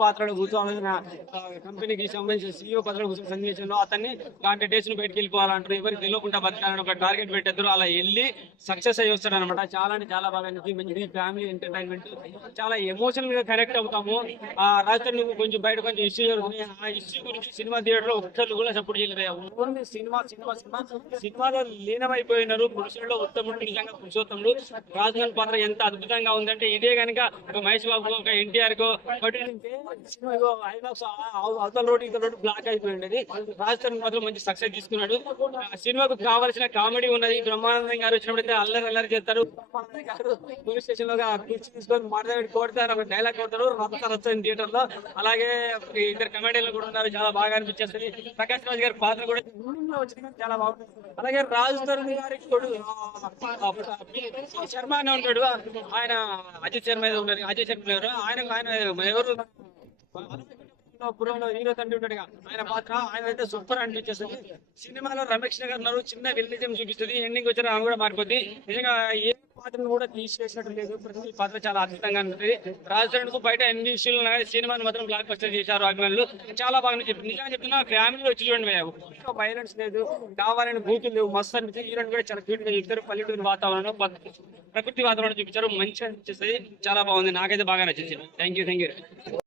పాత్రలో కూర్చోవాలని కంపెనీకి సంబంధించిన సీఈఓ పత్రాలు కూర్చొని సన్నివేశంలో అతన్ని దాంట్లో డేస్ ను బయటకు వెళ్ళిపోవాలంటారు, ఎవరికి తెలియకుండా బతకాలని ఒక టార్గెట్ పెట్టారు. అలా వెళ్ళి సక్సెస్ అయ్యి వస్తాడు అనమాట. చాలా అంటే చాలా బాగా మంచి ఫ్యామిలీ ఎంటర్టైన్మెంట్, చాలా ఎమోషనల్ గా కనెక్ట్ అవుతాము. ఆ రాత్రి నువ్వు కొంచెం బయట కొంచెం ఇష్యూ జరుగుతుంది, ఆ ఇష్యూ గురించి సినిమా థియేటర్ లో ఒక్కరు కూడా సపోర్ట్ చేయలేదు. ఓన్లీ సినిమా సినిమా సినిమా సినిమాలో లీనమైపోయినారు. పురుషుల్లో ఉత్తముడు, నిజంగా పురుషోత్తముడు. రాజమౌళి పాత్ర ఎంత అద్భుతంగా ఉందంటే ఇదే కనుక ఒక మహేష్ బాబు ఒక ఎన్టీఆర్ కో అవతల రోడ్ ఇతర రోడ్ బ్లాక్ అయిపోయింది. రాజస్థాన్ మాత్రం మంచి సక్సెస్ తీసుకున్నాడు. సినిమాకు కావాల్సిన కామెడీ ఉన్నది. బ్రహ్మానందం గారు వచ్చినప్పుడైతే అల్లరి అల్లరి చేస్తారు. పోలీస్ స్టేషన్ లో కుర్చీ తీసుకొని మాట్లాడి కొడతారు, ఒక డైలాగ్ కొడతారు, రచ్చ రచ్చని థియేటర్ లో. అలాగే ఇద్దరు కమెడీలు కూడా ఉన్నారు, చాలా బాగా అనిపించేస్తుంది. ప్రకాష్ రాజ్ గారి పాత్ర కూడా వచ్చింది, చాలా బాగుంటుంది. అలాగే రాజు తరుణ్ గారికి శర్మ అని ఉంటాడు, ఆయన అజిత్ శర్మ ఉన్నారు. అజయ్ శర్మ ఆయన ఆయన ఎవరు పురంలో హీరో తండ్రి ఉంటాడు, ఆయన పాత్ర ఆయన అయితే సూపర్ అనిపించేస్తుంది. సినిమాలో రమేష్ నగర్ ఉన్నారు, చిన్న విల్లిజం చూపిస్తుంది. ఎండింగ్ వచ్చిన ఆమె కూడా మారిపోద్ది. నిజంగా ఏ పాత్రను కూడా తీసివేసినట్టు లేదు, ప్రతి పాత్ర చాలా అద్భుతంగా ఉంటుంది. రాజధానికి బయట ఎన్ని ఇష్యూలు సినిమాని మాత్రం బ్లాక్ బస్టర్ చేశారు అభిమానులు, చాలా బాగా నిజంగా చెప్తున్నా. ఫ్యామిలీలో వచ్చి చూడండి, వైలెన్స్ లేదు, కావాలని బూతులు లేవు, మస్తు అనిపించింది. హీరోయిన్ కూడా చాలా క్యూట్ గా చెప్తారు. పల్లెటూరు వాతావరణం, ప్రకృతి వాతావరణం చూపించారు, మంచిగా అనిపిస్తుంది. చాలా బాగుంది, నాకైతే బాగా నచ్చింది. Thank you.